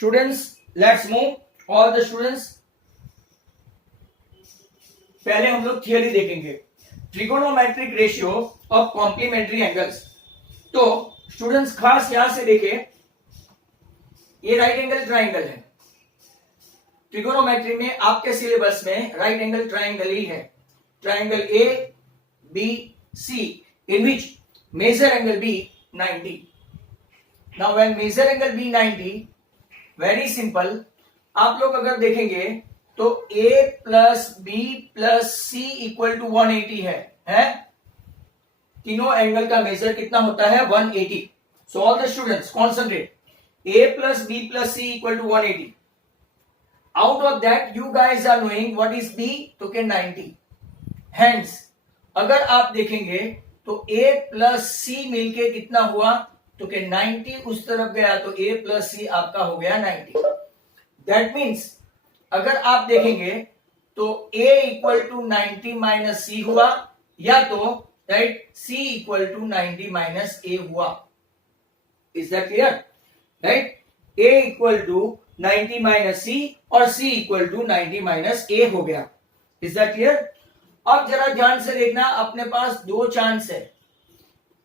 Students let's move all the students. पहले हम लोग थियरी देखेंगे, trigonometric ratio of complementary angles. तो स्टूडेंट्स खास यहां से देखें, ये राइट एंगल ट्राइंगल है। ट्रिगोनोमेट्री में आपके सिलेबस में राइट एंगल ट्राइंगल ही है, triangle A B C, in which measure angle be 90. Now when measure angle be 90, very simple, आप लोग अगर देखेंगे तो a plus B plus C equal to 180 है? तीनों एंगल का मेजर कितना होता है? 180. So all the students concentrate, a plus b plus c equal to 180. Out of that you guys are knowing what is b, तो के 90. Hence अगर आप देखेंगे तो a प्लस सी मिलके कितना हुआ? तो के 90 उस तरफ गया, तो a प्लस सी आपका हो गया 90. दैट मीन्स अगर आप देखेंगे तो a equal to 90 minus C हुआ, या तो right c equal to 90 minus a हुआ. Is that clear? Right, a equal to 90 minus C और c equal to 90 minus a हो गया. Is that clear? अब जरा ध्यान से देखना, अपने पास दो चांस है.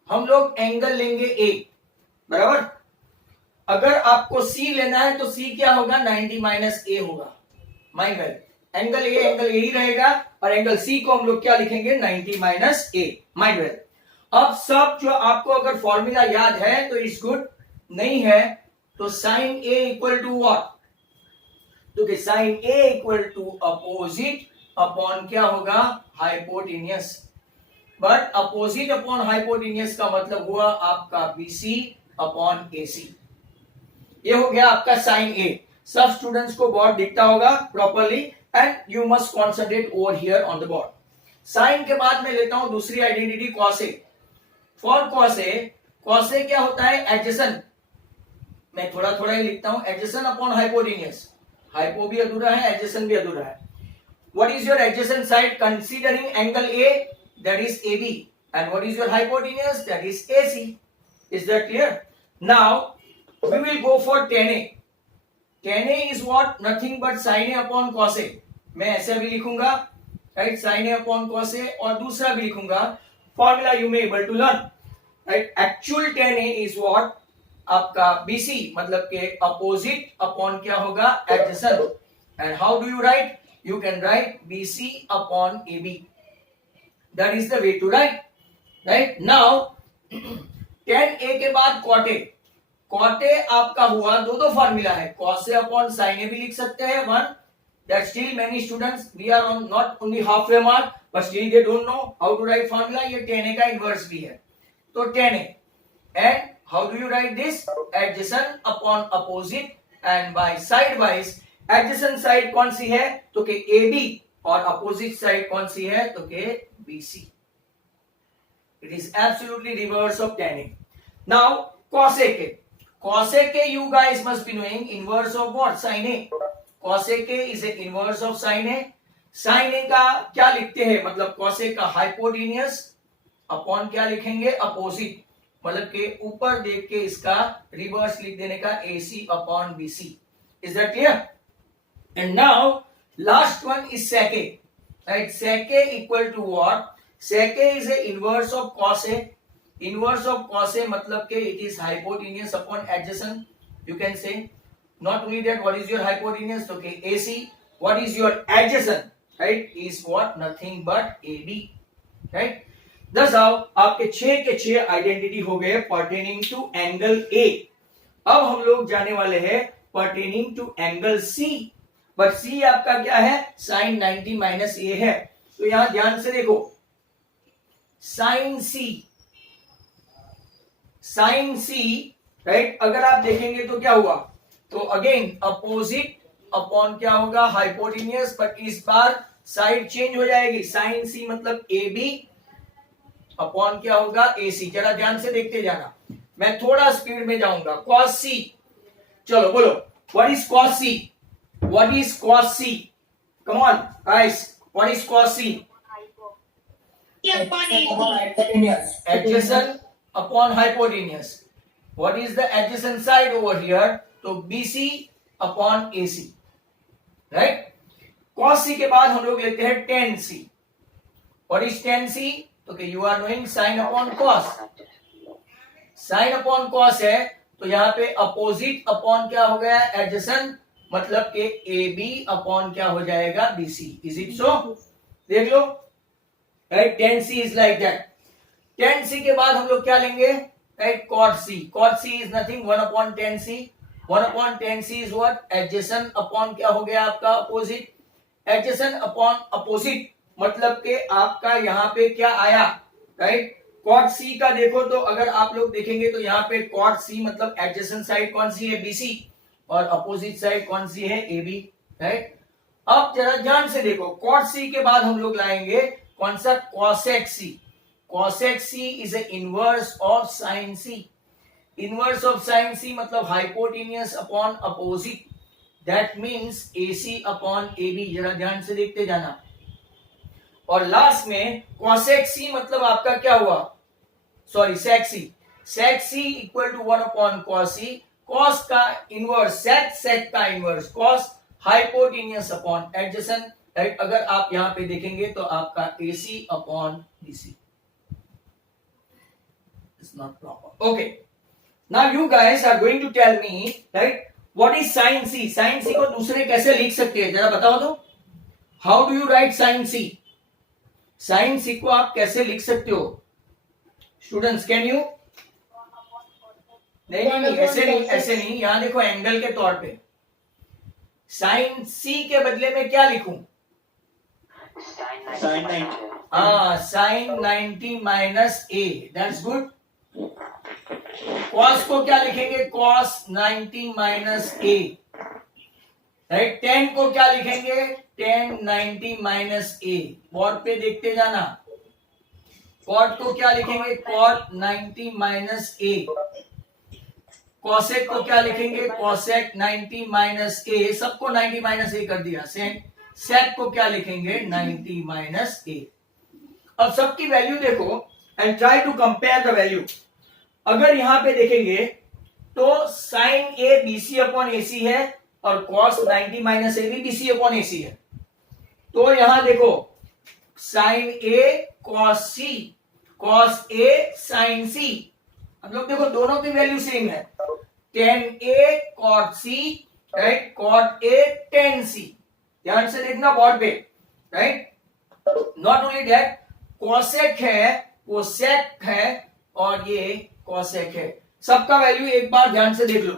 हम लोग एंगल लेंगे ए, बराबर. अगर आपको सी लेना है तो सी क्या होगा? 90 माइनस ए होगा. Mind well, angle A angle A ही रहेगा, और एंगल सी को हम लोग क्या लिखेंगे? 90 माइनस ए. Mind well. अब सब जो आपको अगर फॉर्मूला याद है तो इट्स गुड, नहीं है तो sine A equal to what? तो sine A equal to opposite upon क्या होगा? Hypotenuse. But opposite upon hypotenuse का मतलब हुआ आपका बीसी अपॉन एसी. ये हो गया आपका साइन ए. सब स्टूडेंट्स को बोर्ड दिखता होगा properly, and you must concentrate over here on the board. Sine के बाद मैं लेता हूं दूसरी identity cos A. For cos A क्या होता है? एडजेसेंट. मैं थोड़ा थोड़ा ही लिखता हूं, एडजेसेंट अपॉन हाइपोटेनियस. हाइपो भी अधूरा है, एडजेसेंट भी अधूरा है. What is your adjacent side considering angle A? That is AB. And what is your hypotenuse? That is AC. Is that clear? Now we will go for tan A. Tan A is what? Nothing but sin A upon cos A. मैं ऐसे भी लिखूंगा, right? Sin A upon cos A, और दूसरा भी लिखूंगा. Formula you may able to learn, right? Actual tan A is what? आपका BC, मतलब के opposite upon क्या होगा? Adjacent. And how do you write? You can write BC upon AB. That is the way to write. Right? Now, tan A के बाद cot A. Cot A आपका हुआ, दो फॉर्मूला है. cos A upon sin A भी लिख सकते हैं. One, that still many students, we are on not only halfway mark, but still they don't know how to write formula. ये tan A का inverse भी है. तो tan A. And how do you write this? Adjacent upon opposite, and by sidewise. Adjacent side कौन सी है? तो के AB, और अपोजिट साइड कौन सी है? तो के BC. It is absolutely reverse of tan A. Now cos A you guys must be knowing inverse of what? sin A. cos A is a inverse of sin A. sin A का क्या लिखते हैं? मतलब cos A का hypotenuse upon क्या लिखेंगे? Opposite. मतलब के ऊपर देख के इसका रिवर्स लिख देने का, AC अपॉन BC. Is that clear? And now last one is sec A, right? Sec A equal to what? Sec A is a inverse of cos A. Inverse of cos A मतलब के it is hypotenuse upon adjacent. You can say not only that, what is your hypotenuse? तो के AC. What is your adjacent? Right? Is what? Nothing but AB. Right? Thus how आपके 6 के 6 identity हो गए pertaining to angle A. अब हम लोग जाने वाले हैं pertaining to angle C. But C आपका क्या है? साइन 90 माइनस ए है. तो यहां ध्यान से देखो, साइन सी राइट. अगर आप देखेंगे तो क्या हुआ? तो अगेन अपोजिट अपॉन क्या होगा? हाइपोटेनियस. बट इस बार साइड चेंज हो जाएगी. साइन सी मतलब ए बी अपॉन क्या होगा? ए सी. जरा ध्यान से देखते जाना, मैं थोड़ा स्पीड में जाऊंगा. कॉस सी, चलो बोलो, what is cos C? What is cos C? Come on, guys. What is cos C? Adjacent upon hypotenuse. What is the adjacent side over here? So BC upon A C, right. cos c के बाद हम लोग लेते हैं tan c, और इस tan c तो you are knowing sine upon cos, sine upon cos है तो यहाँ पे अपोजिट अपॉन क्या हो गया, एडजेसेंट, मतलब कि ए बी अपॉन क्या हो जाएगा, B C. Is it so? देख लो, right, tan c is like that. tan c के बाद हम लोग क्या लेंगे, right, cot c, cot c is nothing 1 upon tan c, 1 upon tan c is what, adjacent upon क्या हो गया आपका, अपोजिट, एडजेसेंट अपॉन अपोजिट, मतलब कि आपका यहाँ पे क्या आया, राइट। cot c का देखो तो अगर आप लोग देखेंगे तो यहाँ पे cot c मतलब एडजेसेंट साइड कौन सी है, BC, और अपोजिट साइड कौन सी है, AB, राइट। अब जरा ध्यान से देखो, cot c के बाद हम लोग लाएंगे कौन सा, cosec c। cosec c is A inverse of sin c, inverse of sin c मतलब hypotenuse upon opposite, that means AC upon AB। जरा ध्यान से देखते जाना। और लास्ट में cosec c मतलब आपका क्या हुआ, sorry sec c, sec c equal to 1 upon cos c, cos का इनवर्स sec, sec का inverse cos, hypotenuse upon adjacent, right. अगर आप यहां पे देखेंगे तो आपका AC अपॉन BC is not proper. Okay, now you guys are going to tell me, right, what is sin c। sin c को दूसरे कैसे लिख सकते हैं, जरा बताओ तो, how do you right sin c, sin c को आप कैसे लिख सकते हो स्टूडेंट्स, कैन यू? नहीं नहीं नहीं, ऐसे नहीं, ऐसे नहीं, यहां देखो एंगल के तौर पे sin c के बदले में क्या लिखूं, sin 90, sin 90 minus a, that's good. cos को क्या लिखेंगे, cos 90 minus a, right. tan को क्या लिखेंगे, tan 90 माइनस a, बोर्ड पे देखते जाना। cot को क्या लिखेंगे, cot 90 माइनस a, cosec को क्या लिखेंगे, cosec 90 माइनस a, सबको 90 माइनस a कर दिया, sec को क्या लिखेंगे, 90 माइनस a। अब सबकी वैल्यू देखो and try to compare the value. अगर यहां पे देखेंगे तो sin a BC upon AC है और cos 90 माइनस a भी BC अपॉन AC है, तो यहां देखो sin a cos c, cos a sin c, हम लोग देखो दोनों की वैल्यू सेम है, tan a cot c, right, cot a tan c। ध्यान से देखना बोर्ड पे, right. Not only that, cosec है वो sec है और ये cosec है, सबका वैल्यू एक बार ध्यान से देख लो।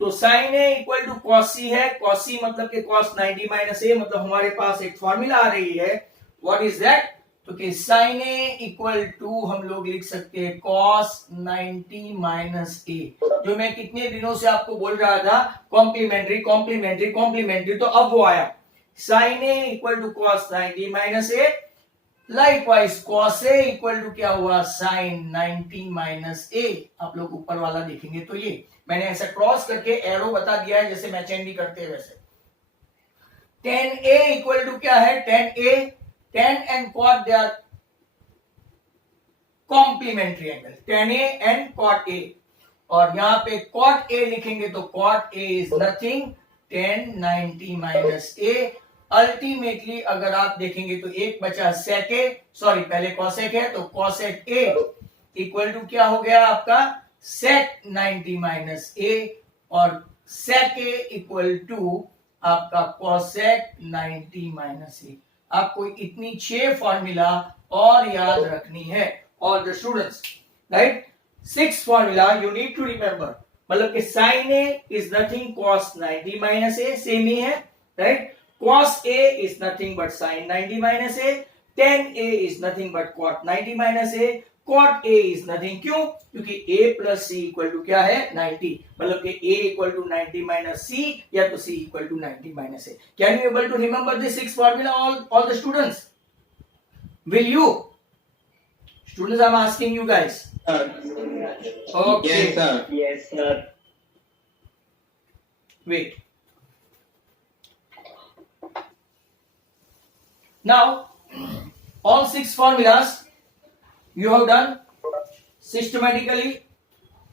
तो sin a equal to cos c है, cos c मतलब कि cos 90 माइनस a, मतलब हमारे पास एक फॉर्मूला आ रही है, व्हाट इज दैट, तो कि sin a इक्वल टू हम लोग लिख सकते हैं cos 90 माइनस a, जो मैं कितने दिनों से आपको बोल रहा था, कॉम्प्लीमेंट्री कॉम्प्लीमेंट्री कॉम्प्लीमेंट्री, तो अब वो आया sin a equal to cos 90 minus a, likewise cos a equal to क्या हुआ, sin 90 माइनस a। आप लोग ऊपर वाला देखेंगे तो ये मैंने ऐसा क्रॉस करके एरो बता दिया है, जैसे मैचेंट भी करते हैं वैसे। tan a इक्वल टू क्या है, tan a, tan and cot they are complementary angle, tan a and cot a, और यहां पे cot a लिखेंगे तो cot a is nothing tan 90 minus a। Ultimately अगर आप देखेंगे तो एक बचा sec a, सॉरी पहले cosec है तो cosec a इक्वल टू क्या हो गया आपका, sec 90 माइनस a, और sec a इक्वल टू आपका cosec 90 माइनस a। आपको इतनी 6 फॉर्मूला और याद रखनी है, all the students, right. 6 formula you need to remember, मतलब कि sin a is nothing cos 90 minus a, same ही है, right. cos a is nothing but sin 90 minus a, tan a is nothing but cot 90 minus a, cot a is nothing, क्यों, क्योंकि a plus c equal to क्या है, 90, मतलब कि a equal to 90 minus c या तो c equal to 90 minus a। Can you able to remember this 6 formula, all the students? Will you? Students, I'm asking you guys. Okay. yes sir, Yes, sir. Wait. Now, all 6 formulas you have done systematically,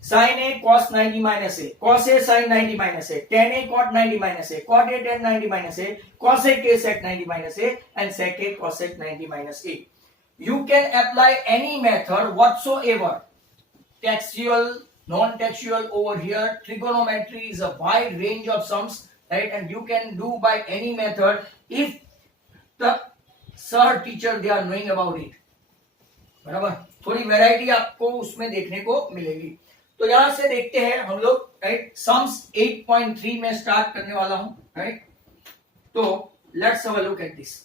sine A cos 90 minus A, cos A sine 90 minus A, tan A cot 90 minus A, cot A tan 90 minus A, cosec A sec 90 minus A, and sec A cosec 90 minus A. You can apply any method whatsoever. Textual, non-textual over here. Trigonometry is a wide range of sums, right? And you can do by any method if the sir teacher they are knowing about it. बराबर, थोड़ी variety आपको उसमें देखने को मिलेगी. तो यहां से देखते हैं हम लोग, राइट, सम्स 8.3 में स्टार्ट करने वाला हूं, राइट. तो let's have a look at this.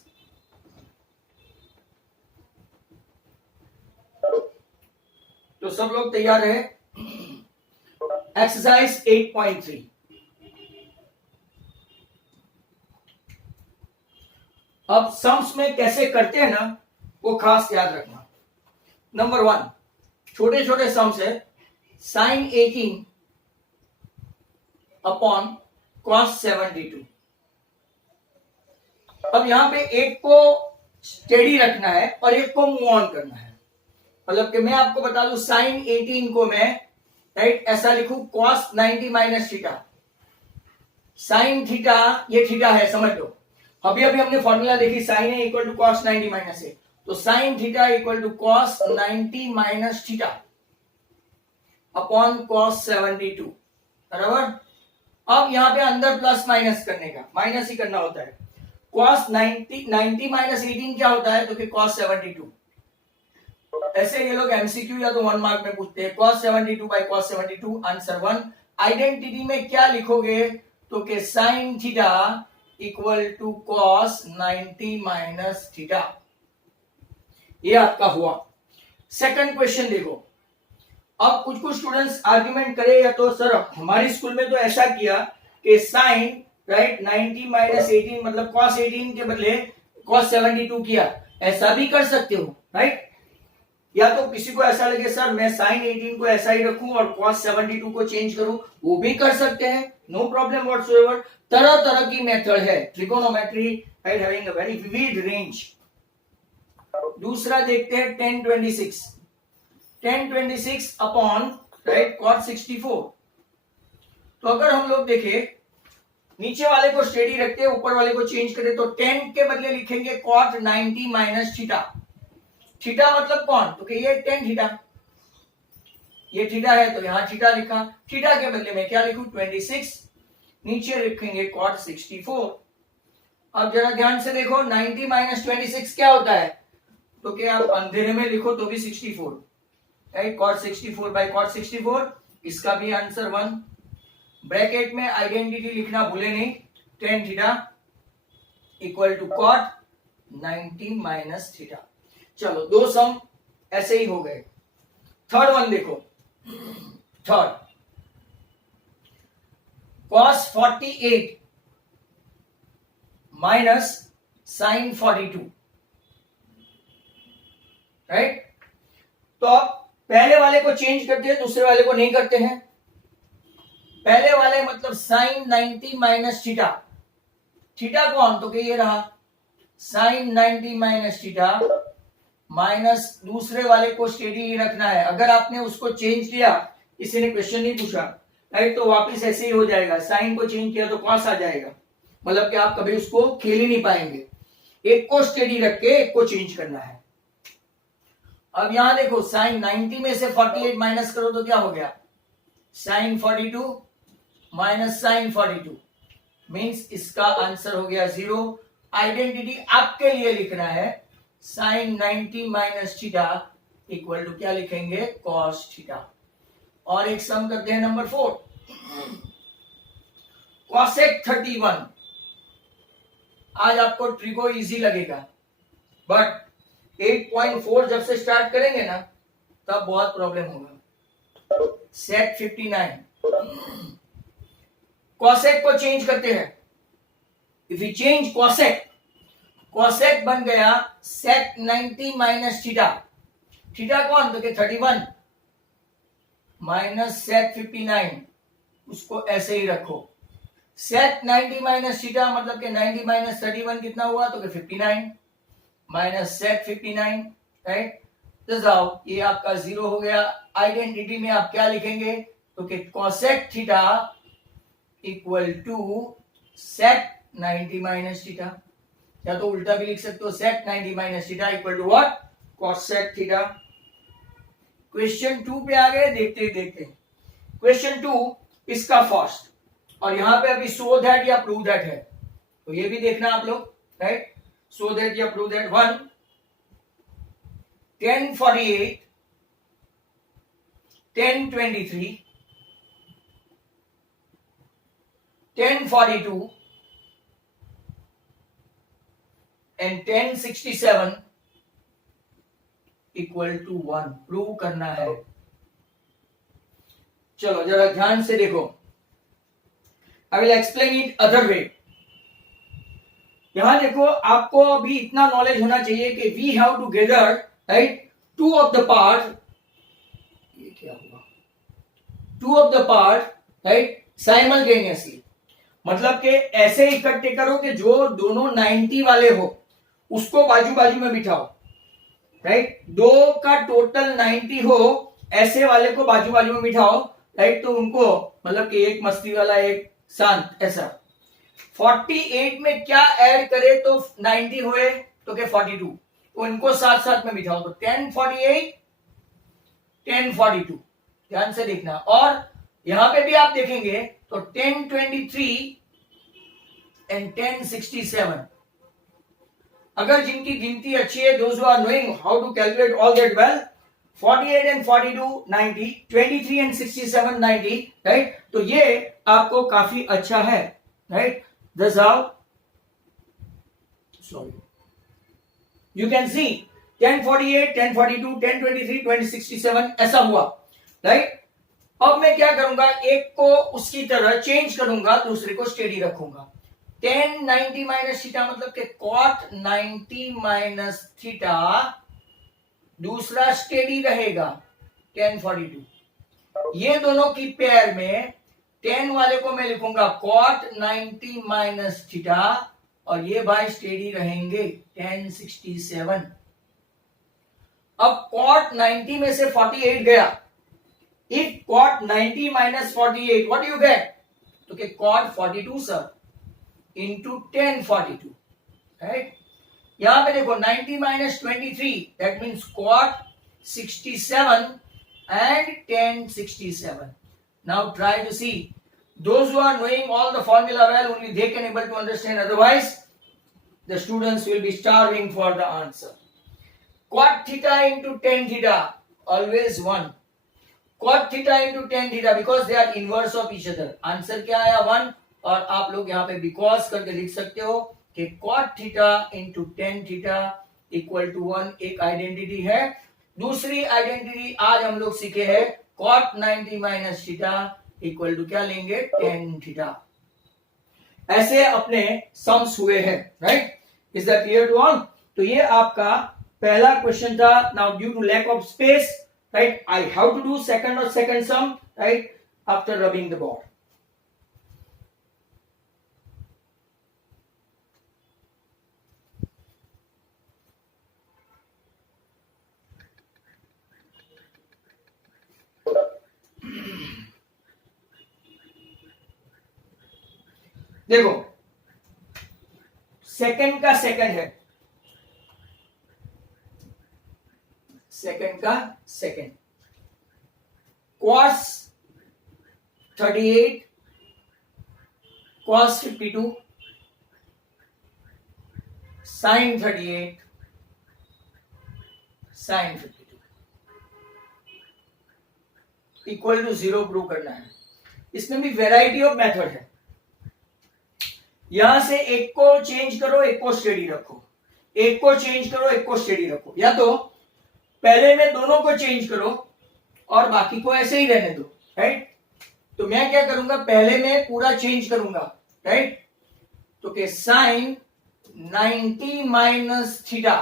तो सब लोग तैयार रहे. एक्सरसाइज 8.3. अब सम्स में कैसे करते हैं ना, वो खास याद रखना. नंबर 1, छोटे छोटे सम्स है. Sine 18 upon cos 72. अब यहां पे एक को स्टेडी रखना है और एक को मूव ऑन करना है. मतलब कि मैं आपको बता दूं, साइन 18 को मैं, राइट, ऐसा लिखूं cos 90 minus theta. Sine theta, ये थीटा है, समझ लो. अभी अभी हमने फॉर्मूला देखी, sine A equal to cos 90 minus A. तो sine theta equal to cos 90 minus theta upon cos 72. बराबर. अब यहां पे अंदर प्लस माइनस करने का, माइनस ही करना होता है. कॉस 90 माइनस 18 क्या होता है, तो कि कॉस 72. ऐसे ये लोग एमसीक्यू या तो 1 मार्क में पूछते हैं. cos 72 by cos 72, answer 1. Identity में क्या लिखोगे, तो कि sin theta equal to cos 90 minus theta. ये आपका हुआ. सेकंड क्वेश्चन देखो. अब कुछ कुछ स्टूडेंट्स आर्ग्यूमेंट करे, या तो सर हमारे स्कूल में तो ऐसा किया कि sin, राइट, 90 माइनस 18 मतलब cos 18 के बदले cos 72 किया. ऐसा भी कर सकते हो, राइट. या तो किसी को ऐसा लगे सर मैं साइन 18 को ऐसा ही रखूं और cos 72 को चेंज करूं, वो भी कर सकते हैं. No problem whatsoever. तरह तरह की मेथड है. Trigonometry, right, having a very vivid range. दूसरा देखते हैं 1026. 1026 अपॉन, राइट, cot 64. तो अगर हम लोग देखें, नीचे वाले को स्टेडी रखते हैं, ऊपर वाले को चेंज करें, तो 10 के बदले लिखेंगे cot 90 माइनस थीटा. थीटा मतलब कौन, तो कि ये टेन थीटा. ये थीटा है तो यहां थीटा लिखा. थीटा के बदले में क्या लिखूं, 26. नीचे लिखेंगे cot 64. अब जरा ध्यान से देखो, 90 माइनस 26 क्या होता है, तो कि आप अंधेरे में लिखो तो भी 64, राइट. cot 64 बाय cot 64, इसका भी आंसर 1. ब्रैकेट में आइडेंटिटी लिखना भूले नहीं. Tan theta equal to cot 90 minus theta. चलो, दो सम ऐसे ही हो गए. थर्ड वन देखो. Third, cos 48 minus sin 42, right. तो आप पहले वाले को चेंज करते हैं, दूसरे वाले को नहीं करते हैं. पहले वाले मतलब sin 90 माइनस थीटा. थीटा कौन, तो कि ये रहा sin 90 माइनस थीटा माइनस दूसरे वाले को स्टेडी ही रखना है. अगर आपने उसको चेंज किया, किसी ने क्वेश्चन नहीं पूछा, राइट, तो वापस ऐसे ही हो जाएगा. साइन को चेंज किया तो कॉस आ जाएगा. मतलब कि आप कभी उसको खेल ही नहीं पाएंगे. एक को स्टेडी रख के एक को चेंज करना है. अब यहां देखो, साइन 90 में से 48 माइनस करो तो क्या हो गया, साइन 42 माइनस साइन 42 मीन्स इसका आंसर हो गया 0. आइडेंटिटी आपके लिए लिखना है, sine 90 minus theta equal to क्या लिखेंगे, कॉस थीटा. और एक सम करते हैं नंबर 4. कॉसेक 31. आज आपको ट्रिगो इजी लगेगा, बट 8.4 जब से स्टार्ट करेंगे ना, तब बहुत प्रॉब्लम होगा. सेक 59. कॉसेक को चेंज करते हैं. If you change cosec, cosec बन गया सेक 90 माइनस थीटा. थीटा कौन, तो कि 31 माइनस सेक 59. उसको ऐसे ही रखो. सेक 90 माइनस थीटा मतलब कि 90 माइनस 31 कितना हुआ, तो कि 59 माइनस सेक 59, राइट. तो जाओ, ये आपका 0 हो गया. आइडेंटिटी में आप क्या लिखेंगे, तो कि cosec theta equal to sec 90 minus theta, या तो उल्टा भी लिख सकते हो, sec 90 minus theta equal to what, cosec थीटा। क्वेश्चन 2 पे आ गए, देखते देखते। क्वेश्चन 2 इसका फर्स्ट, और यहां पे अभी सो दैट या प्रूव दैट है, तो ये भी देखना आप लोग, राइट। सो दैट या prove that. 1 1048 1023 1042 and 1067 equal to 1 prove करना है। चलो जरा ध्यान से देखो, I will explain it other way. यहां देखो, आपको अभी इतना नॉलेज होना चाहिए कि we have together, right, two of the part, ये क्या हुआ, two of the part, right, simultaneously. मतलब कि ऐसे इकट्ठे करो कि जो दोनों 90 वाले हो उसको बाजू बाजू में बिठाओ, राइट। दो का टोटल 90 हो, ऐसे वाले को बाजू बाजू में बिठाओ, राइट। तो उनको मतलब कि एक मस्ती वाला एक शांत, ऐसा। 48 में क्या ऐड करे तो 90 हुए, तो क्या 42, तो इनको साथ साथ में बिठाओ, तो 1048 1042, ध्यान से देखना। और यहां पे भी आप देखेंगे तो 1023 एंड 1067, अगर जिनकी गिनती अच्छी है, those who are knowing how to calculate all that well, 48 and 42 90, 23 and 67 90, right. तो ये आपको काफी अच्छा है, right. Thus how, sorry, you can see 1048 1042 1023 2067 ऐसा हुआ, राइट। अब मैं क्या करूंगा, एक को उसकी तरह चेंज करूंगा, दूसरे को स्टेडी रखूंगा। 1090 माइनस थीटा मतलब कि cot 90 माइनस थीटा, दूसरा स्टेडी रहेगा 1042। ये दोनों की पेयर में 10 वाले को मैं लिखूंगा cot 90 माइनस थीटा, और ये भाई स्टेडी रहेंगे 1067। अब cot 90 में से 48 गया, if cot 90 minus 48, what do you get? तो कि cot 42 सर into 1042, right? यहां पे देखो 90 minus 23, that means cot 67 and 1067. Now try to see. Those who are knowing all the formula well, only they can able to understand. Otherwise, the students will be starving for the answer. Cot theta into 10 theta, always 1. Cot theta into 10 theta, because they are inverse of each other. Answer क्या आया 1, और आप लोग यहाँ पे because करके लिख सकते हो कि cot theta into 10 theta equal to 1 एक आइडेंटिटी है। दूसरी आइडेंटिटी आज हम लोग सीखे हैं cot 90 minus theta equal to क्या लेंगे 10 थीटा। ऐसे अपने सम्स हुए हैं, right. Is that clear to all? तो ये आपका पहला क्वेश्चन था। Now due to lack of space, right, I have to do second sum, right, after rubbing the board. देखो सेकंड का सेकंड है, सेकंड का second, cos 38 cos 52 sin 38 sin 52 equal to 0 prove करना है। इसमें भी वेराइटी ऑफ मेथड है। यहां से एक को चेंज करो, एक को स्टेडी रखो, एक को चेंज करो, एक को स्टेडी रखो, या तो पहले में दोनों को चेंज करो और बाकी को ऐसे ही रहने दो, राइट। तो मैं क्या करूंगा, पहले में पूरा चेंज करूंगा, राइट। तो के साइन 90 माइनस थीटा,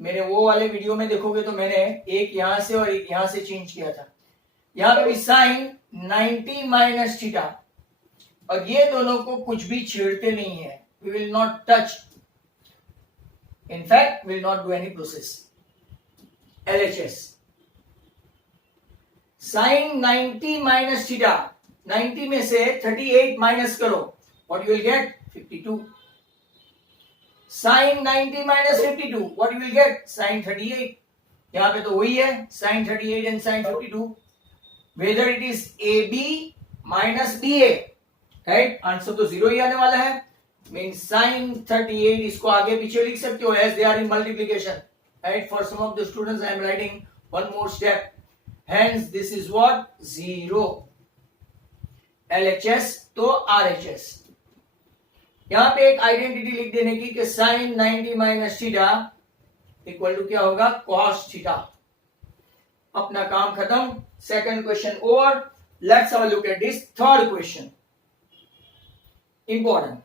मेरे वो वाले वीडियो में देखोगे तो मैंने एक यहां से और एक यहां से चेंज किया था। यहां पे भी साइन 90 माइनस थीटा, और ये दोनों को कुछ भी छेड़ते नहीं है। We will not touch, in fact will not do any process, LHS, sine 90 minus theta, 90 में से 38 माइनस करो, what you will get 52. Sine 90 minus 52, what you will get sine 38. यहां पे तो वही है, साइन 38 and sine 52. Whether it is A B minus B A, right, answer तो जीरो ही आने वाला है. मीन साइन 38 इसको आगे पीछे लिख सकते हो as they are in multiplication, right. For some of the students I am writing one more step. Hence this is what 0. LHS तो RHS. यहां पे एक आइडेंटिटी लिख देने की कि sine 90 minus theta equal to क्या होगा कॉस थीटा. अपना काम खत्म. Second question over. Let's have a look at this third question. Important.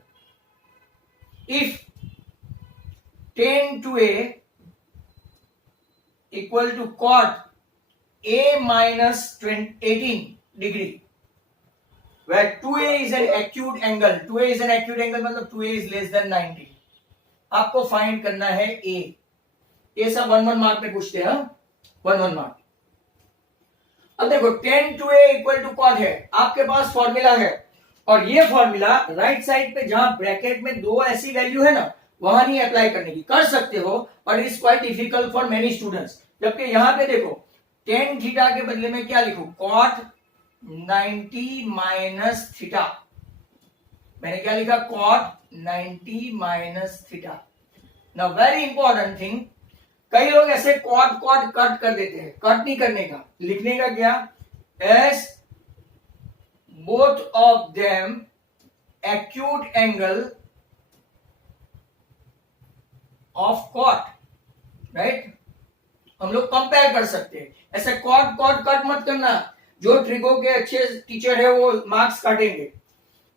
If tan 2a equal to cot a minus 18 degree, where 2a is an acute angle. 2a is an acute angle मतलब 2a is less than 90. आपको find करना है a. ये सब 1 mark में पूछते हैं, 1 mark. अब देखो tan 2a equal to cot है, आपके पास फॉर्मूला है, और ये फॉर्मूला राइट साइड पे जहां ब्रैकेट में दो ऐसी वैल्यू है ना, वहां नहीं अप्लाई करने की. कर सकते हो but it is quite difficult for many students. जबकि यहां पे देखो टेन थीटा के बदले में क्या लिखूं, कॉट 90 माइनस थीटा. मैंने क्या लिखा, cot 90 minus theta. Now very important thing, कई लोग ऐसे कॉट कॉट कट कर देते हैं. कट नहीं करने का, लिखने का क्या, as both of them acute angle of cot, right. हम लोग कंपेयर कर सकते हैं. ऐसे कॉट कॉट कट मत करना. जो ट्रिगो के अच्छे टीचर है वो मार्क्स काटेंगे.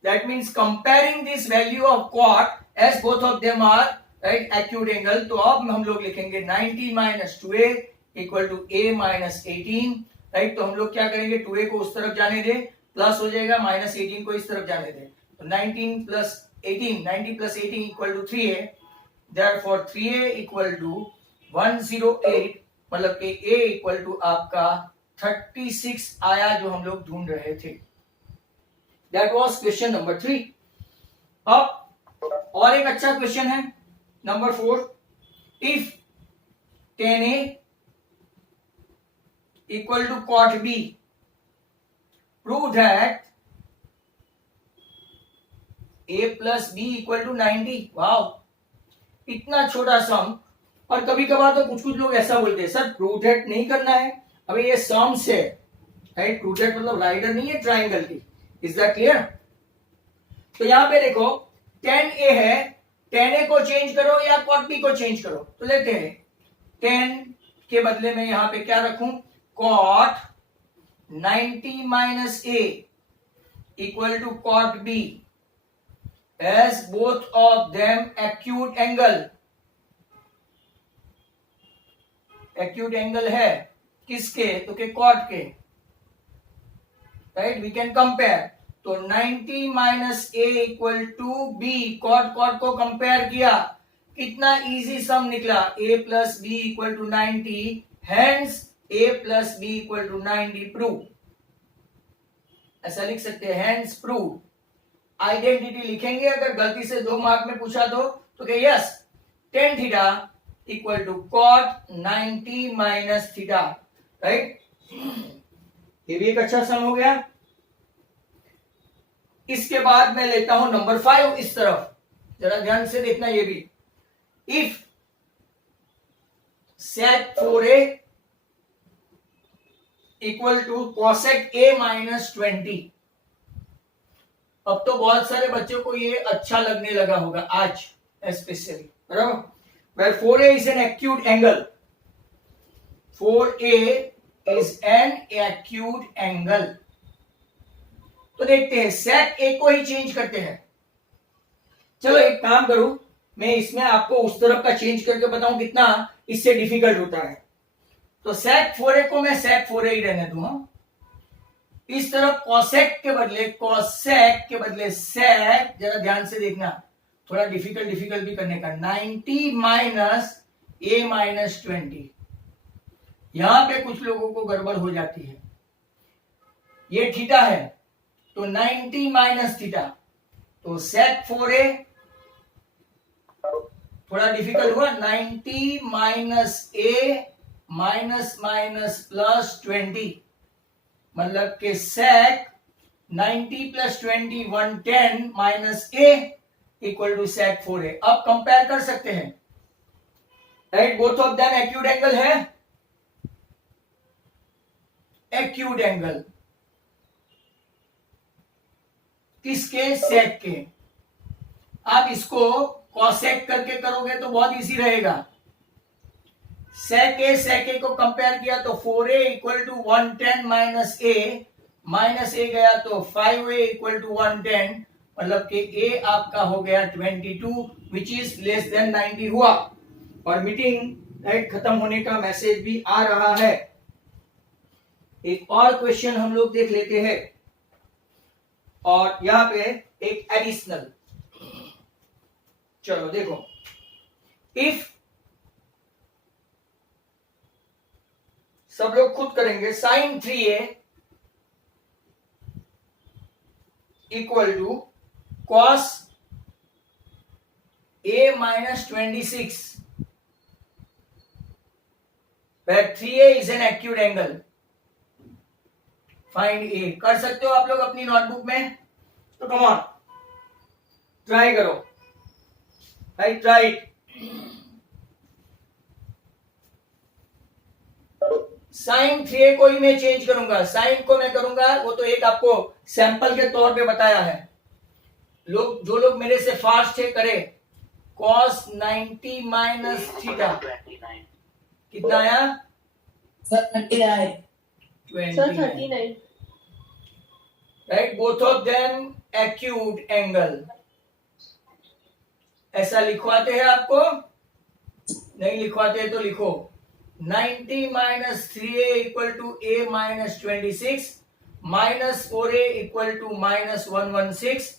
That means comparing this value of cot as both of them are right acute angle. तो अब हम लोग लिखेंगे 90 minus 2a equal to a minus 18, right. तो हम लोग क्या करेंगे, 2a को उस तरफ जाने दे, प्लस हो जाएगा, माइनस 18 को इस तरफ जाने दे. तो 19 plus 18, 90 plus 18 equal to 3a. Therefore 3a equal to 108, मतलब कि a इक्वल टू आपका 36 आया, जो हम लोग ढूंढ रहे थे. That was question number 3. अब और एक अच्छा क्वेश्चन है number 4. If tan a equal to cot b, prove that a plus b equal to 90. Wow, इतना छोटा सम. और कभी कभार तो कुछ कुछ लोग ऐसा बोलते हैं, सर प्रूव दैट नहीं करना है, अभी ये सम्स है, राइट. प्रूव दैट मतलब राइडर नहीं है ट्राइंगल की. Is that clear. तो यहां पे देखो tan a है, tan a को चेंज करो या cot b को चेंज करो. तो लेते हैं tan के बदले में यहां पे क्या रखूं, cot 90 minus a equal to cot b as both of them acute angle. Acute angle है किसके, तो के कॉट के, राइट. We can compare. तो 90 minus a equal to b, cot cot को कंपेयर किया, कितना इजी सम निकला, a plus B equal to 90. Hence a plus B equal to 90 prove. ऐसा लिख सकते हैं, हेंस प्रूव. आइडेंटिटी लिखेंगे अगर गलती से 2 मार्क में पूछा तो क्या, yes tan theta equal to cot 90 minus theta, right. ये भी एक अच्छा सम हो गया. इसके बाद मैं लेता हूं नंबर 5. इस तरफ जरा ध्यान से देखना. ये भी if sec 4a equal to cosec a minus 20. अब तो बहुत सारे बच्चों को ये अच्छा लगने लगा होगा आज स्पेशली, बराबर. Where 4a is an acute angle. 4a is an acute angle. तो देखते हैं sec a को ही चेंज करते हैं. चलो एक काम करूं, मैं इसमें आपको उस तरफ का चेंज करके बताऊं कितना इससे डिफिकल्ट होता है. तो sec 4a को मैं sec 4a ही रहने दूंगा. इस तरफ cosec के बदले sec, जरा ध्यान से देखना, थोड़ा डिफिकल्ट भी करने का. 90 माइनस a माइनस 20. यहां पे कुछ लोगों को गड़बड़ हो जाती है. ये थीटा है, तो 90 माइनस थीटा, तो sec 4a, थोड़ा डिफिकल्ट हुआ, 90 minus a minus minus plus 20, मतलब के sec 90 plus 20 110 minus a equal to sec 4a। अब कंपेयर कर सकते हैं, right, both of them acute angle है, एक्यूट एंगल किसके, सेक के। आप इसको कॉसेक करके करोगे तो बहुत इजी रहेगा। सेक ए को कंपेयर किया तो 4a इक्वल टू 110 माइनस ए गया तो 5a इक्वल टू 110, मतलब कि a आपका हो गया 22 विच इज लेस देन 90 हुआ, और मीटिंग राइट खत्म होने का मैसेज भी आ रहा है। एक और क्वेश्चन हम लोग देख लेते हैं, और यहां पे एक एडिशनल, चलो देखो, इफ सब लोग खुद करेंगे, sin 3a equal to cos a minus 26, where 3a is an acute angle, find a। कर सकते हो आप लोग अपनी नोटबुक में, तो कम ऑन ट्राई करो, राइट, ट्राई। साइन 3a को ही मैं चेंज करूंगा, साइन को मैं करूंगा, वो तो एक आपको सैंपल के तौर पे बताया है। लोग जो लोग मेरे से फास्ट है करे, cos 90 माइनस थीटा कितना आया, sir 39, 29, right, both of them acute angle. ऐसा लिखवाते हैं आपको, नहीं लिखवाते तो लिखो 90 minus 3a equal to a minus 26 minus 4a equal to minus 116,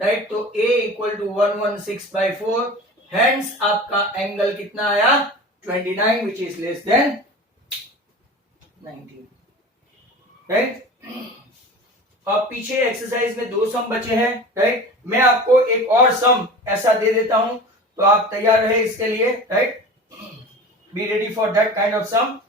right, तो a इक्वल टू 116/4, हेंस आपका एंगल कितना आया, 29 which is less than 90, right. अब पीछे एक्सरसाइज में 2 सम बचे हैं, राइट, मैं आपको एक और सम ऐसा दे देता हूं, तो आप तैयार रहे इसके लिए, right, be ready for that kind of sum.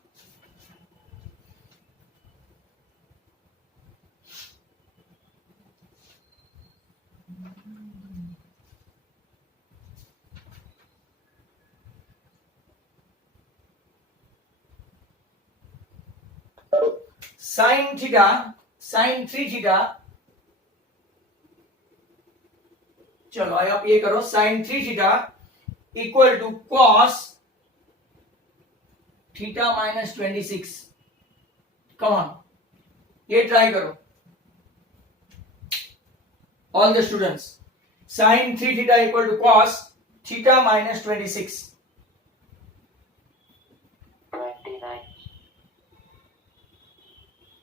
Sine theta, sine 3 theta, चलो आप ये करो, sine 3 theta equal to cos theta minus 26, come on, ये ट्राई करो all the students. Sine 3 theta equal to cos theta minus 26, 29,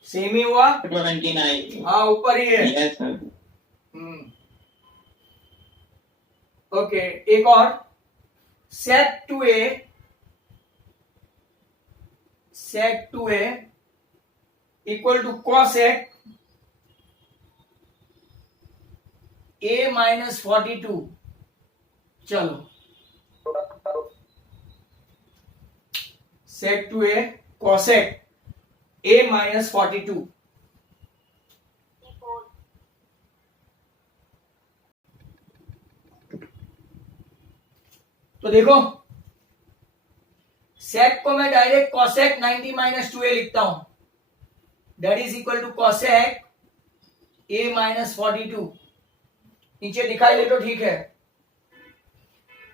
same ही हुआ, 29, हाँ ऊपर ही है, यस सर। ओके, एक और, sec 2a equal to cosec a minus 42, चलो sec 2a cosec a minus 42, तो देखो sec को मैं डायरेक्ट cosec 90 माइनस 2a लिखता हूं, that is equal to cosec a minus 42, नीचे दिखाई दे तो ठीक है।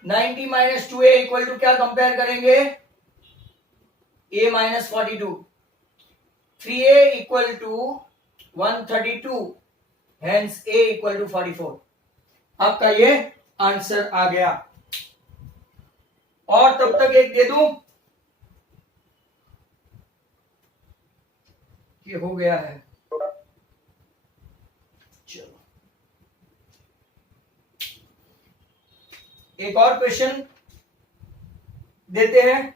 90 माइनस 2a इक्वल टू क्या कंपेयर करेंगे, a minus 42, 3a equal to 132, hence a equal to 44, आपका ये आंसर आ गया। और तब तक एक दे दूं, ये हो गया है, चलो एक और क्वेश्चन देते हैं,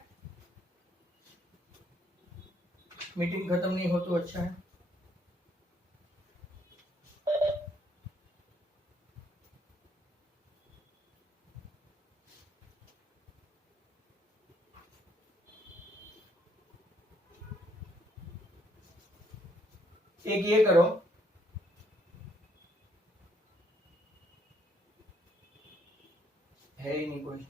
मीटिंग खत्म नहीं हो तो अच्छा है। एक ये करो, है ही नहीं कोई।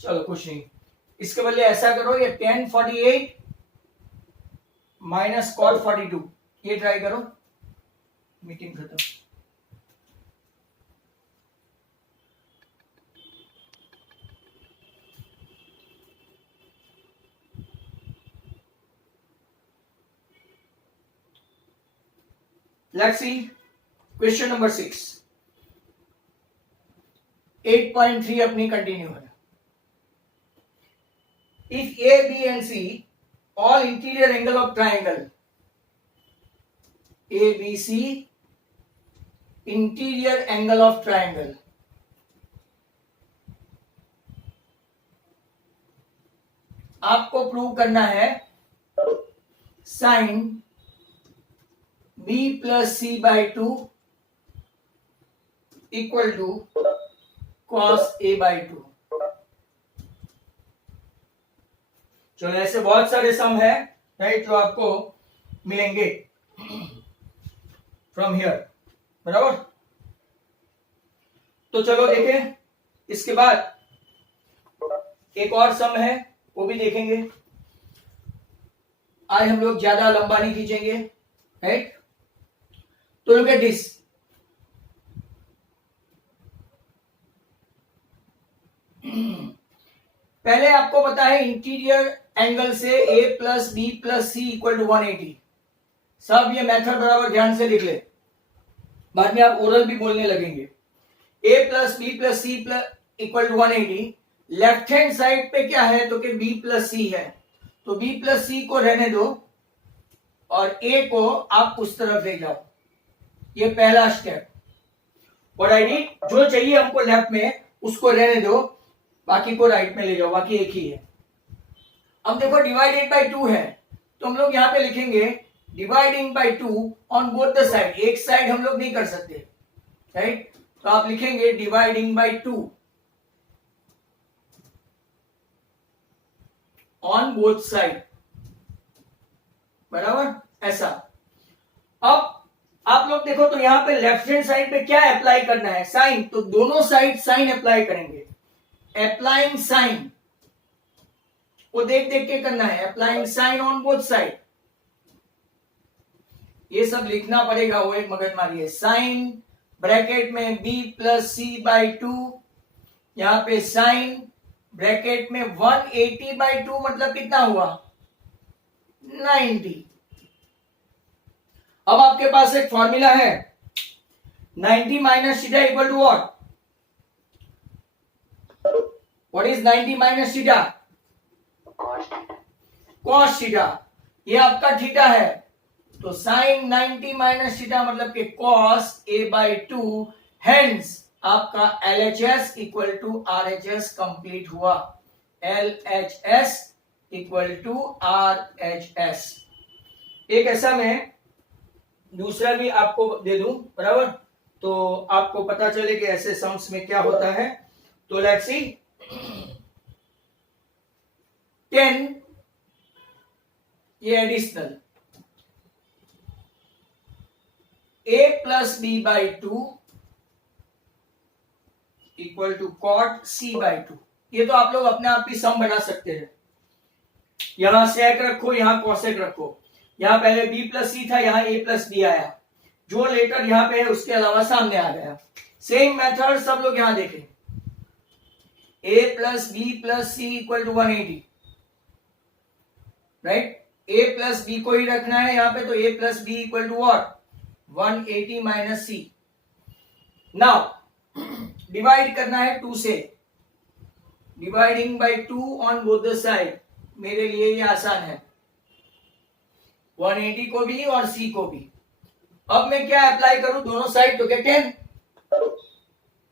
चलो कुछ नहीं, इसके बदले ऐसा करो, ये tan 48 माइनस cot 42, ये ट्राई करो। मीटिंग खत्म। Let's see question number 6. 8.3 अपनी कंटिन्यू है। If A, B and C all interior angle of triangle ABC, interior angle of triangle, आपको प्रूव करना है sine B plus C by 2 equal to cos A by 2। चलो ऐसे बहुत सारे सम है, राइट, जो आपको मिलेंगे फ्रॉम हियर, बराबर। तो चलो देखें, इसके बाद एक और सम है, वो भी देखेंगे। आज हम लोग ज्यादा लंबा नहीं खींचेंगे, राइट। तो लुक एट दिस, पहले आपको पता है इंटीरियर एंगल से a plus B plus C equal to 180। सब ये मेथड बराबर ध्यान से लिख ले, बाद में आप ओरल भी बोलने लगेंगे। a plus B plus C equal to 180, left hand side पे क्या है तो कि b प्लस सी है, तो b प्लस सी को रहने दो और a को आप उस तरफ ले जाओ। ये पहला स्टेप। व्हाट आई डिड, जो चाहिए हमको लेफ्ट में उसको रहने दो, बाकी को राइट में ले जाओ, बाकी एक ही है। अब देखो डिवाइडेड बाय 2 है, तो हम लोग यहां पे लिखेंगे dividing by 2 on both the side. एक साइड हम लोग नहीं कर सकते, राइट, तो आप लिखेंगे dividing by 2 on both side, बराबर, ऐसा। अब आप लोग देखो तो यहां पे लेफ्ट हैंड साइड पे क्या अप्लाई करना है, साइन, तो दोनों साइड साइन अप्लाई करेंगे। अप्लाइंग साइन, वो देख देख के करना है, applying sine on both side. ये सब लिखना पड़ेगा, वो एक मगजमारी है। साइन ब्रैकेट में b प्लस सी बाई 2, यहां पे साइन ब्रैकेट में 180 बाई 2 मतलब कितना हुआ 90। अब आपके पास एक फॉर्मूला है, 90 minus theta equal to what, what is 90 minus theta, cos theta. ये आपका थीटा है, तो साइन 90 माइनस थीटा मतलब कि कॉस a बाई 2, हेंस आपका LHS equal to RHS complete हुआ। LHS equal to RHS। एक ऐसा मैं दूसरा भी आपको दे दूं, बराबर, तो आपको पता चले कि ऐसे सम्स में क्या होता है। तो लेट्स सी, 10 ये additional a plus B by 2 equal to cot c by 2। ये तो आप लोग अपने आप ही सम बना सकते हैं। यहां सेक रखो, यहां कॉसेक रखो। यहां पहले b प्लस सी था, यहां a प्लस बी आया, जो लेटर यहां पे है उसके अलावा सामने आ गया। सेम मेथड सब लोग यहां देखें, a plus B plus C equal to 180, right. a plus B को ही रखना है यहां पे, तो a plus B equal to what 180 minus C. Now divide करना है 2 से, dividing by 2 on both the side. मेरे लिए ये आसान है, 180 को भी और c को भी। अब मैं क्या अप्लाई करूं दोनों साइड, तो क्या 10,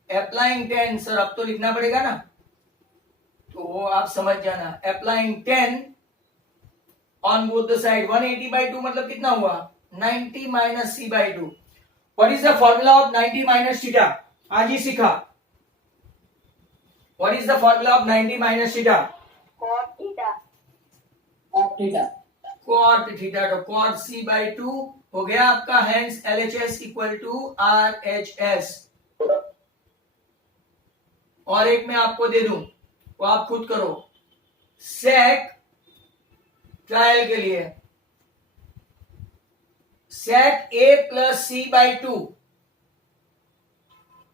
अप्लाइंग 10। सर अब तो लिखना पड़ेगा ना, तो वो आप समझ जाना। Applying 10 on both the side, 180 by 2 मतलब कितना हुआ 90 minus C by 2। What is the formula of 90 minus theta, आज ही सीखा। What is the formula of 90 minus theta? cot theta. cot theta, तो cot c by 2 हो गया आपका, हेंस LHS इक्वल टू RHS। और एक मैं आपको दे दूं, वो आप खुद करो। सेक ट्रायल के लिए सेक A प्लस C बाई 2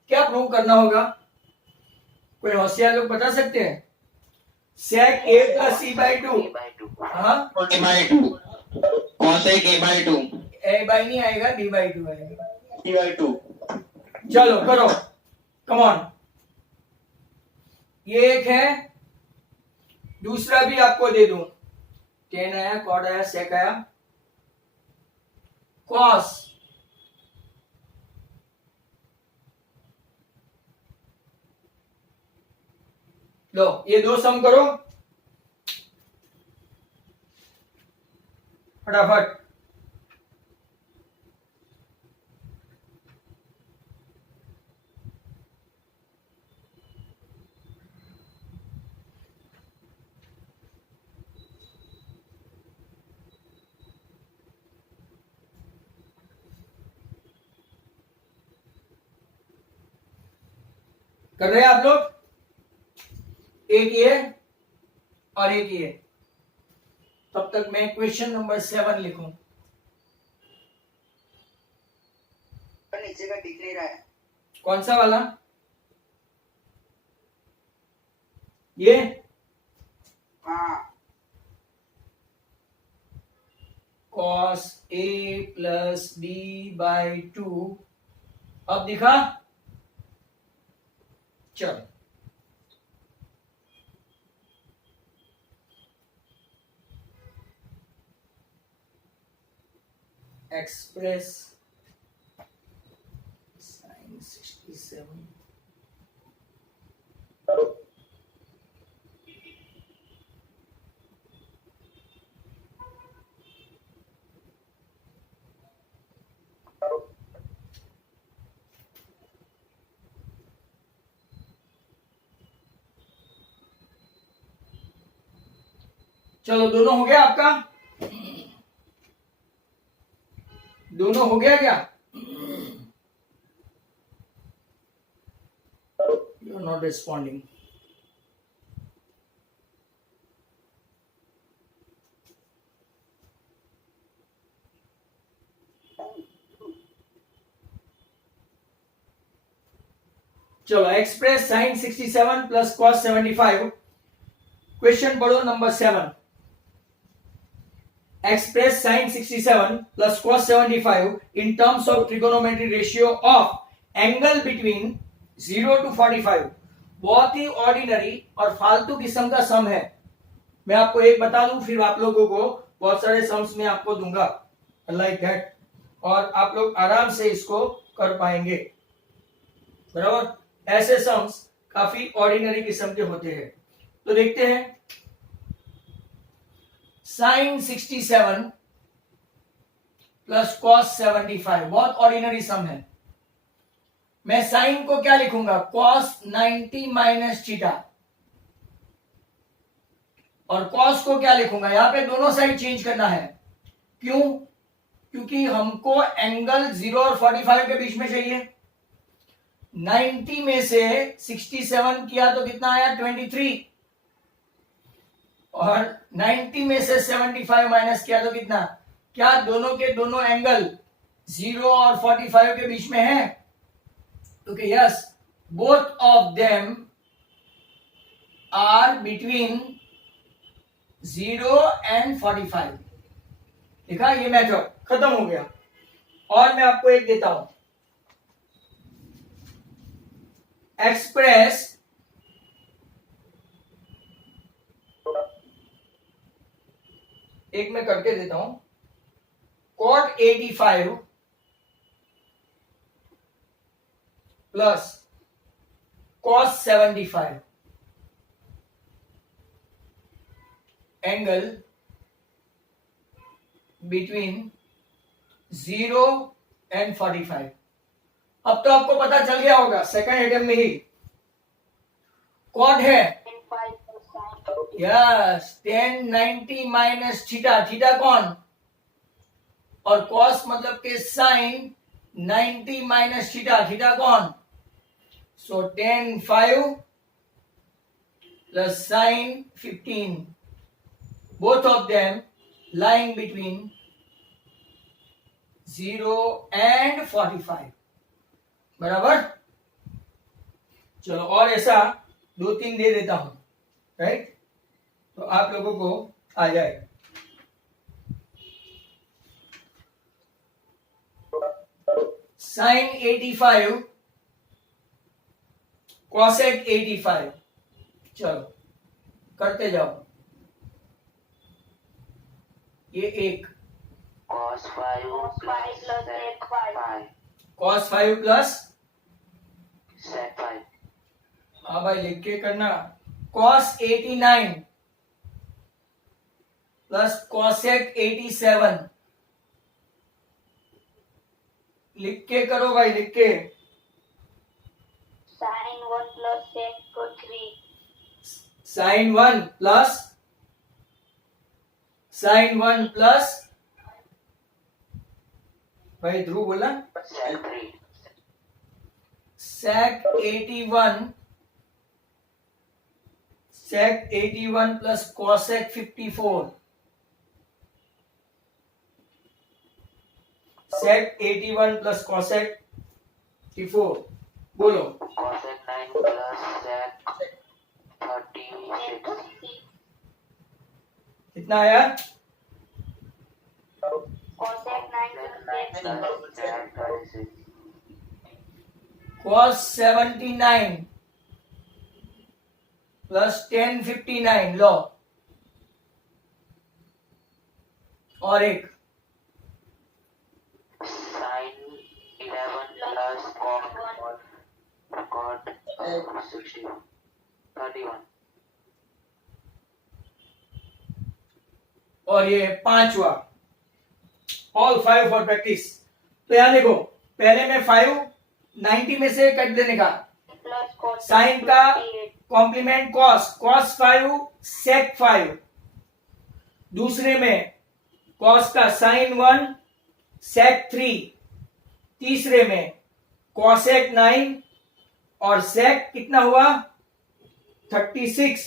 क्या प्रूव करना होगा? कोई होशियार लोग बता सकते हैं? सेक A प्लस C बाई 2, हाँ A by 2. Cosec A by 2. A by नहीं आएगा, B बाई 2 आएगा। C by 2. चलो करो, कम ऑन। ये एक है, दूसरा भी आपको दे दूं। टेन आया, कॉड आया, सेक आया, कॉस लो, ये दो सम करो फटाफट। कर रहे हैं आप लोग? एक ये और एक ये। तब तक मैं क्वेश्चन नंबर 7 लिखूं। नीचे का दिख नहीं रहा है। कौन सा वाला? ये हाँ, cos A plus B by 2। अब दिखा? चल, एक्सप्रेस साइन 67 चलो, दोनों हो गया आपका? दोनों हो गया क्या? You are not responding. चलो, express sine 67 plus cos 75। Question पढ़ो number 7। Express sin 67 plus cos 75 in terms of trigonometry ratio of angle between 0 to 45। बहुत ही ऑर्डिनरी और फालतू किस्म का सम है। मैं आपको एक बता दूं, फिर आप लोगों को बहुत सारे सम्स में आपको दूंगा लाइक दैट, और आप लोग आराम से इसको कर पाएंगे। बराबर, ऐसे सम्स काफी ऑर्डिनरी किस्म के होते हैं। तो देखते हैं, साइन 67 प्लस कॉस 75 बहुत ऑर्डिनरी सम है। मैं साइन को क्या लिखूंगा? Cos 90 minus theta. और कॉस को क्या लिखूंगा? यहां पे दोनों साइड चेंज करना है। क्यों? क्योंकि हमको एंगल 0 और 45 के बीच में चाहिए। 90 में से 67 किया तो कितना आया? 23। और 90 में से 75 माइनस किया तो कितना? क्या दोनों के दोनों एंगल 0 और 45 के बीच में है? तो yes, both of them are between 0 and 45। देखा, ये मेथड खत्म हो गया। और मैं आपको एक देता हूं, एक्सप्रेस एक मैं करके देता हूं, cot 85 plus cos 75 angle between 0 and 45। अब तो आपको पता चल गया होगा सेकंड अटेम्प्ट में ही। कॉट है, yes, tan 90 minus theta, theta कौन, और कॉस मतलब के साइन 90 माइनस थीटा, थीटा कौन, सो tan 5 plus sin 15, both of them lying between 0 and 45, बराबर। चलो और ऐसा 2-3 दे देता हूं, राइट, तो आप लोगों को आ जाए। साइन 85 कॉसेक 85, चलो करते जाओ। ये एक cos 5 plus sec 5 cos 5 plus, sec 5 हाँ भाई लिख के करना, cos 89 प्लस cosec 87, लिख के करो भाई, लिख के, sin 1 plus sec 3 sin 1 plus, sin 1 plus, भाई ध्रुव बोला, sec 3 sec 81, sec 81 plus cosec 54, sec 81 plus cosec 54, बोलो, cosec 9 plus sec 36 कितना आया, cosec 9 plus sec plus sec 36 cos 79 plus tan 59, लो, और एक sin 11 plus cot 60 31 और ये पांचवा, ऑल 5 फॉर प्रैक्टिस। तो यहां देखो, पहले में 5 90 में से कट देने का, plus cosec साइन का 58 कॉम्प्लीमेंट cos, cos 5 sec 5, दूसरे में cos का sin 1 sec 3, तीसरे में cosec 9 और sec कितना हुआ 36,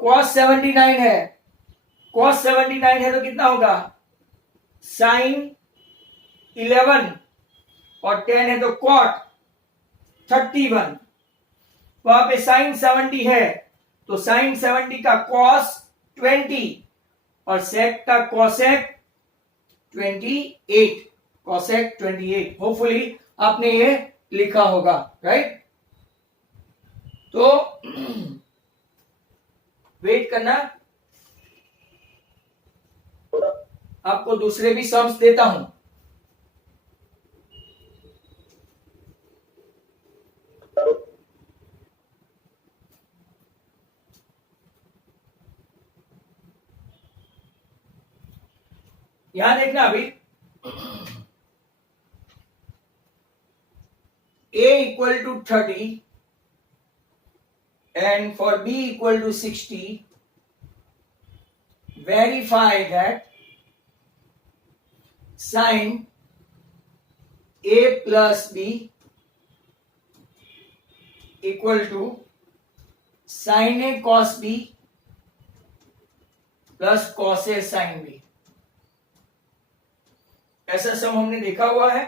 cos 79 है, cos 79 है तो कितना होगा sin 11 और 10 है तो cot 31, वहां पे sin 70 है तो sin 70 का cos 20 और sec का cosec 28, cosec 28, होपफुली आपने ये लिखा होगा, राइट। तो वेट करना, आपको दूसरे भी सम्स देता हूं। यहां देखना अभी, a equal to 30 and for b equal to 60, verify that sin a plus b equal to sin a cos b plus cos a sin b। ऐसा सम हमने देखा हुआ है,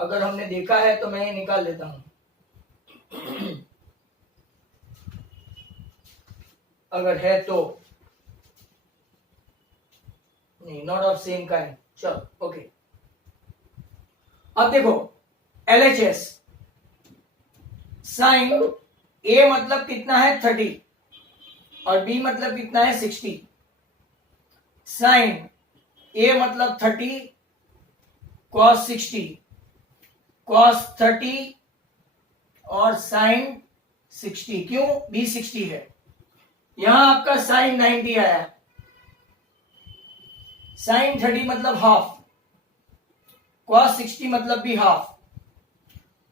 अगर हमने देखा है तो मैं ये निकाल लेता हूं, अगर है तो नहीं, नॉट ऑफ सेम काइंड, चलो ओके। अब देखो LHS, साइन A मतलब कितना है 30 और B मतलब कितना है 60, साइन A मतलब 30 cos 60, cos 30 और साइन 60, क्यों B 60 है, यहां आपका साइन 90 आया, साइन 30 मतलब हाफ, cos 60 मतलब भी हाफ,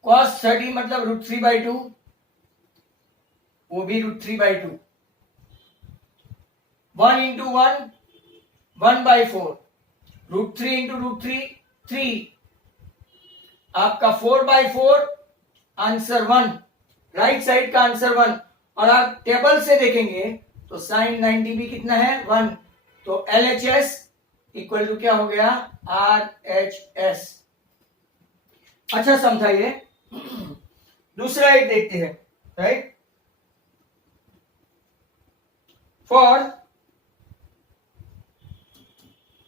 cos 30 मतलब √3/2, वो भी √3/2. 1 into 1 1/4. √3 into √3 3. आपका 4/4 आंसर 1. राइट साइड का आंसर 1. और आप टेबल से देखेंगे तो साइन 90 भी कितना है 1. तो LHS इक्वल टू क्या हो गया RHS. अच्छा समझा ये. दूसरा एक देखते हैं. Right, for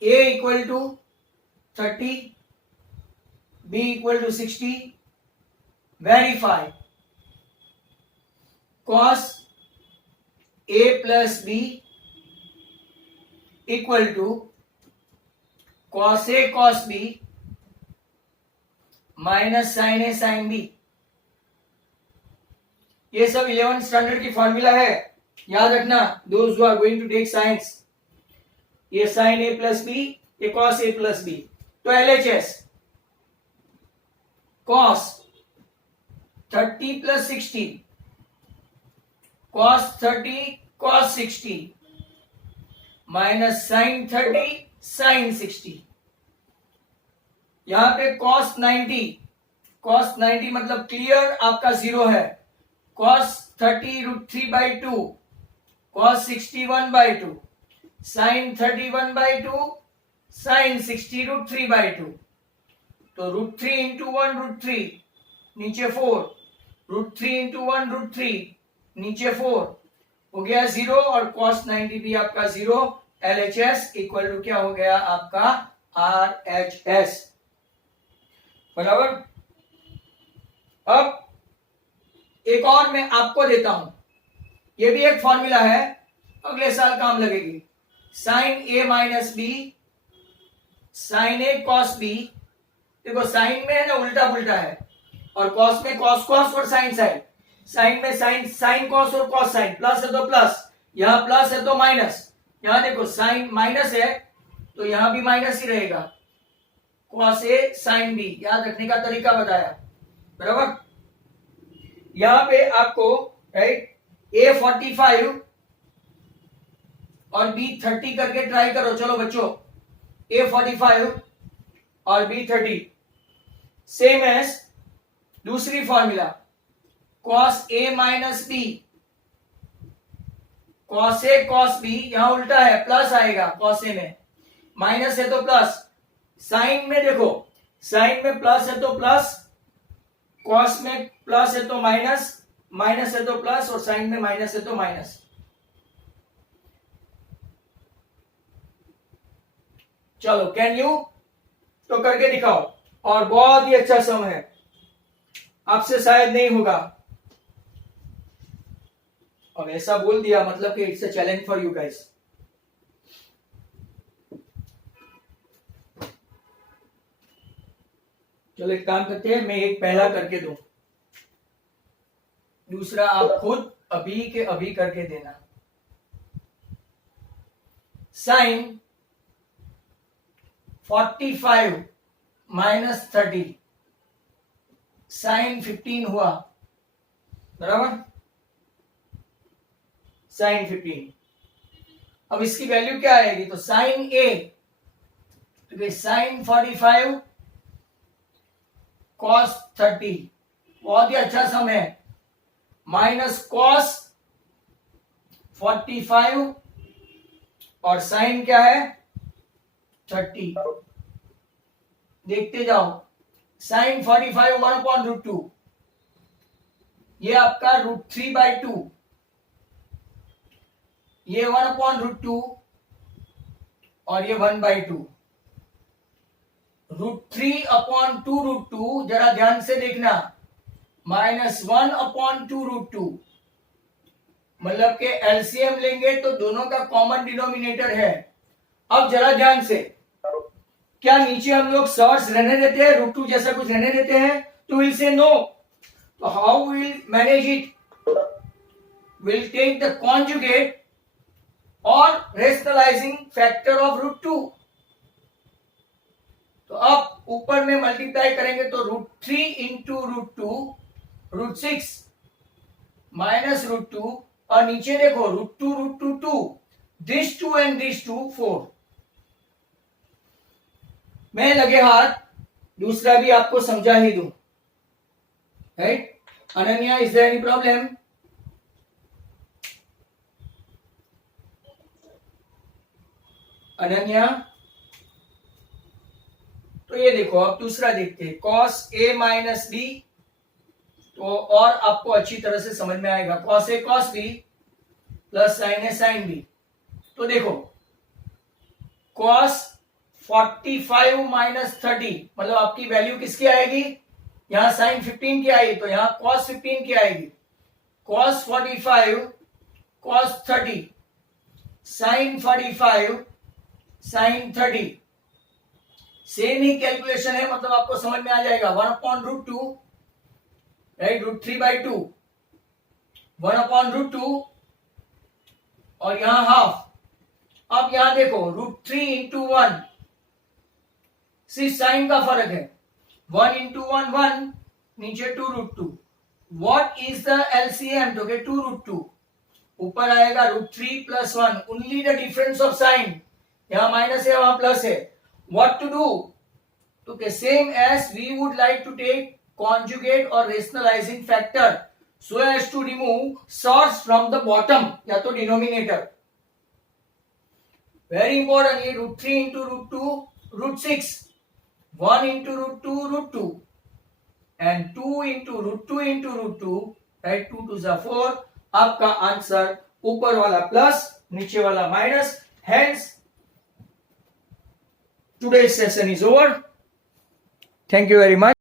A equal to 30, B equal to 60, verify cos A plus B equal to cos A cos B minus sin A sin B. ये सब 11th स्टैंडर्ड की फॉर्मूला है, याद रखना. Those who are going to take science. ये sin A plus B, ये cos A plus B. तो LHS cos 30 plus 60, cos 30 cos 60 minus sin 30 sin 60. यहां पे cos 90 मतलब क्लियर आपका 0 है. cos 30 √3/2, cos 60 1/2, sin 30 1/2, sin 60 √3/2. तो √3 into 1 √3, नीचे 4, √3 into 1 √3, नीचे 4 हो गया 0. और cos 90 भी आपका 0. LHS इक्वल टू क्या हो गया आपका RHS. बराबर. अब एक और मैं आपको देता हूं, ये भी एक फॉर्मूला है, अगले साल काम लगेगी. sin A minus B, sin A cos B. देखो साइन में है ना उल्टा पुल्टा है, और कॉस में कॉस कॉस और साइन साइन. साइन में साइन कॉस और कॉस साइन. प्लस है तो प्लस, यहां प्लस है तो माइनस. यहां देखो साइन माइनस है तो यहां भी माइनस ही रहेगा. कॉस ए साइन बी, याद रखने का तरीका बताया. बराबर. यहां पे आपको राइट A 45 और B 30 करके ट्राई करो. चलो बच्चों, A 45 और B 30 सेम एज दूसरी formula cos A minus B. cos A cos B यहां उल्टा है, प्लस आएगा cos A में, माइनस है तो प्लस. साइन में देखो, साइन में प्लस है तो प्लस, cos में प्लस है तो माइनस, माइनस है तो प्लस, और साइन में माइनस है तो माइनस. चलो कैन यू तो करके दिखाओ. और बहुत ही अच्छा सम है, आपसे शायद नहीं होगा. और ऐसा बोल दिया मतलब कि it's a challenge for you guys. चलो एक काम करते हैं, मैं एक पहला करके दूं, दूसरा आप खुद अभी के अभी करके देना. साइन 45 माइनस 30, साइन 15 हुआ. बराबर. साइन 15. अब इसकी वैल्यू क्या आएगी? तो साइन ए, तो साइन 45 कॉस 30, बहुत ही अच्छा सम है, माइनस कॉस 45 और साइन क्या है 30. देखते जाओ. साइन 45 1/√2, ये आपका √3/2, ये 1/√2 और ये 1/2. √3/2√2 जरा ध्यान से देखना, माइनस 1/2√2, मतलब के एलसीएम लेंगे तो दोनों का कॉमन डिनोमिनेटर है. अब जरा ध्यान से, क्या नीचे हम लोग सर्स रहने देते हैं, √2 जैसा कुछ रहने देते हैं? तो विल से नो. तो how will manage it? Will take the conjugate or rationalizing factor of √2. तो अब ऊपर में मल्टीप्लाई करेंगे तो √3 इंटू √2 √6 माइनस √2 और नीचे देखो √2 √2 2 दिस 2 एंड दिस 2 4। मैं लगे हाथ दूसरा भी आपको समझा ही दूं, right? Ananya, is there any problem? Ananya, तो ये देखो अब दूसरा देखते हैं, cos a माइनस b, तो और आपको अच्छी तरह से समझ में आएगा। cos a cos b plus sin a sin b। तो देखो cos 45 माइनस 30 मतलब आपकी वैल्यू किसकी आएगी? यहां sin 15 की आई तो यहां cos 15 की आएगी। cos 45 cos 30 sin 45 sin 30, same ही कैलकुलेशन है, मतलब आपको समझ में आ जाएगा। 1/√2, राइट, √3/2 1/√2 और यहां हाफ। अब यहां देखो √3 इंटू 1, सिर्फ साइन का फर्क है। 1 इंटू 1 1, नीचे 2√2। What is the LCM? तो 2√2, ऊपर आएगा √3 plus 1, only the difference of sign, यहां माइनस है वहां प्लस है। What to do? तो same as we would like to take conjugate or rationalizing factor so as to remove surds from the bottom या तो डिनोमिनेटर। वेरी इंपॉर्टेंट, ये √3 into √2 √6, 1 into √2 √2 and 2 into √2 into √2, right, 2 2 4। आपका answer ऊपर वाला plus नीचे वाला minus. Hence today's session is over. Thank you very much.